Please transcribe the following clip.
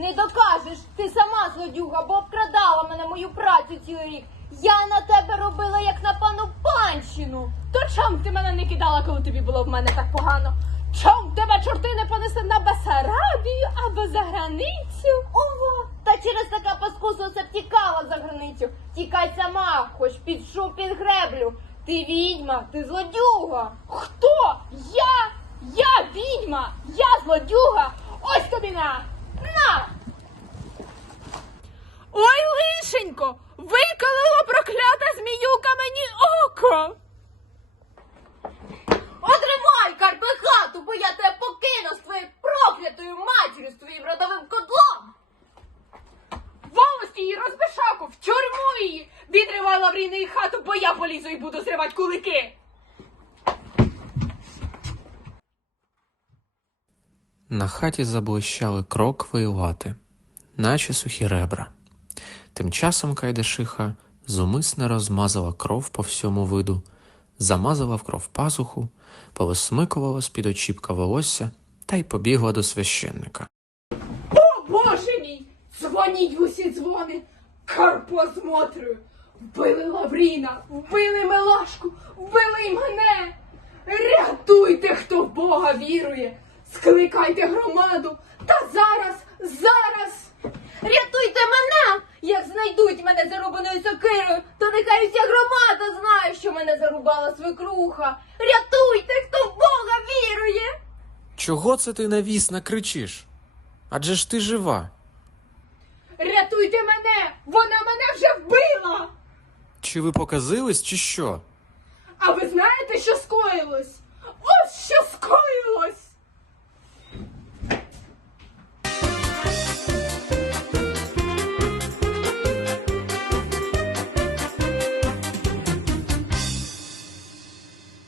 не докажеш. Ти сама злодюга, бо обкрадала мене мою працю цілий рік. Я на тебе робила як на пану панщину. То чом ти мене не кидала, коли тобі було в мене так погано? Чом тебе чорти не понесли на Бесарабію або за границю? Ого! Та через така паскусу це втікала за границю. Тікай сама, хоч під шуб, під греблю. Ти відьма, ти злодюга. Хто? Я? Я відьма? Я злодюга? Ось тобі! На! Око! Отримай, карпи хату, бо я тебе покину з твоєю проклятою матір'ю, з твоїм родовим кодлом. Волості її розбишаку, в тюрму її! Відривай Лавріни хату, бо я полізу і буду зривати кулики! На хаті заблищали крокви й лати, наче сухі ребра. Тим часом Кайдашиха зумисне розмазала кров по всьому виду, замазала в кров пазуху, повисмикувала з-під очіпка волосся та й побігла до священника. О, Боже мій! Дзвоніть усі дзвони! Карпо з Мотрою! Вбили Лавріна! Вбили Милашку! Вбили й мене! Рятуйте, хто в Бога вірує! Скликайте громаду! Та зараз, зараз! Рятуйте мене! Як знайдуть мене зарубаною сокирою, то нехай вся громада знає, що мене зарубала свекруха. Рятуйте, хто в Бога вірує! Чого це ти навісно кричиш? Адже ж ти жива. Рятуйте мене! Вона мене вже вбила! Чи ви показились, чи що? А ви знаєте, що скоїлось? Ось що скоїлось!